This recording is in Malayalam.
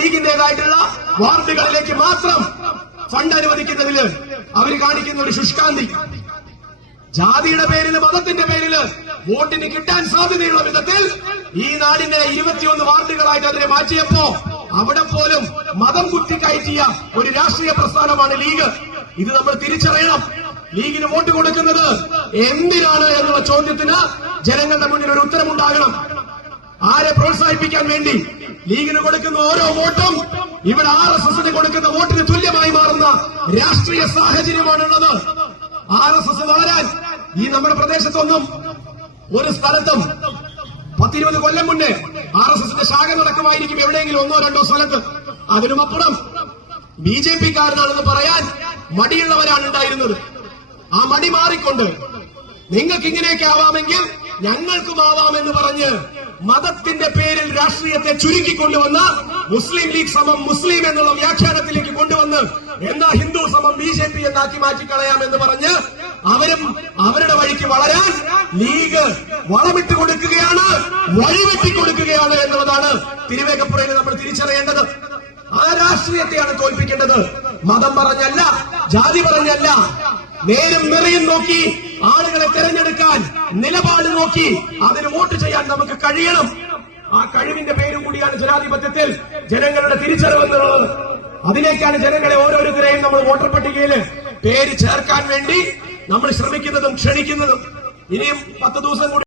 ലീഗിന്റേതായിട്ടുള്ള വാർഡുകളിലേക്ക് മാത്രം ഫണ്ട് അനുവദിക്കുന്നതിൽ അവർ കാണിക്കുന്ന ഒരു ശുഷ്കാന്തി. ജാതിയുടെ പേരിൽ മതത്തിന്റെ പേരിൽ വോട്ടിന് കിട്ടാൻ സാധ്യതയുള്ള വിധത്തിൽ ഈ നാടിന്റെ ഇരുപത്തിയൊന്ന് വാർഡുകളായിട്ട് അതിനെ മാറ്റിയപ്പോ അവിടെ പോലും മതം കുത്തിക്കയറ്റിയ ഒരു രാഷ്ട്രീയ പ്രസ്ഥാനമാണ് ലീഗ്. ഇത് നമ്മൾ തിരിച്ചറിയണം. ലീഗിന് വോട്ട് കൊടുക്കുന്നത് എന്തിനാണ് എന്നുള്ള ചോദ്യത്തിന് ജനങ്ങളുടെ മുന്നിൽ ഒരു ഉത്തരമുണ്ടാകണം. ആരെ പ്രോത്സാഹിപ്പിക്കാൻ വേണ്ടി ലീഗിന് കൊടുക്കുന്ന ഓരോ വോട്ടും ഇവർ ആർ എസ് എസിന് കൊടുക്കുന്ന വോട്ടിന് തുല്യമായി മാറുന്ന രാഷ്ട്രീയ സാഹചര്യമാണുള്ളത്. ആർ എസ് എസ് വളരാൻ ഈ നമ്മുടെ പ്രദേശത്തൊന്നും ഒരു സ്ഥലത്തും പത്തിരുപത് കൊല്ലം മുന്നേ ആർ എസ് എസിന്റെ ശാഖ നടക്കുമായിരിക്കും എവിടെയെങ്കിലും ഒന്നോ രണ്ടോ സ്ഥലത്ത്. അതിനുമപ്പുറം ബി ജെ പി കാരനാണെന്ന് പറയാൻ മടിയുള്ളവരാണ് ഉണ്ടായിരുന്നത്. ആ മടി മാറിക്കൊണ്ട് നിങ്ങൾക്ക് ഇങ്ങനെയൊക്കെ ആവാമെങ്കിൽ ഞങ്ങൾക്കും ആവാമെന്ന് പറഞ്ഞ് മതത്തിന്റെ പേരിൽ രാഷ്ട്രീയത്തെ ചുരുക്കിക്കൊണ്ടുവന്ന് മുസ്ലിം ലീഗ് സമം മുസ്ലിം എന്നുള്ള വ്യാഖ്യാനത്തിലേക്ക് കൊണ്ടുവന്ന് എന്നാ ഹിന്ദു സമം ബി ജെ പി എന്നാക്കി മാറ്റിക്കളയാം എന്ന് പറഞ്ഞ് അവരും അവരുടെ വഴിക്ക് വളരാൻ ലീഗ് വളമിട്ട് കൊടുക്കുകയാണ് വഴിവെട്ടി കൊടുക്കുകയാണ് എന്നുള്ളതാണ് തിരുവേഗപ്പുറയിൽ നമ്മൾ തിരിച്ചറിയേണ്ടത്. ആ രാഷ്ട്രീയത്തെയാണ് തോൽപ്പിക്കേണ്ടത്. മതം പറഞ്ഞല്ല ജാതി പറഞ്ഞല്ല നേരം നിറയും നോക്കി ആളുകളെ തിരഞ്ഞെടുക്കാൻ നിലപാട് നോക്കി അതിന് വോട്ട് ചെയ്യാൻ നമുക്ക് കഴിയണം. ആ കഴിവിന്റെ പേരും കൂടിയാണ് ജനാധിപത്യത്തിൽ ജനങ്ങളുടെ തിരിച്ചറിവെന്നുള്ളത്. അതിലേക്കാണ് ജനങ്ങളെ ഓരോരുത്തരെയും നമ്മൾ വോട്ടർ പട്ടികയിൽ പേര് ചേർക്കാൻ വേണ്ടി നമ്മൾ ശ്രമിക്കുന്നതും ക്ഷണിക്കുന്നതും. ഇനിയും പത്ത് ദിവസം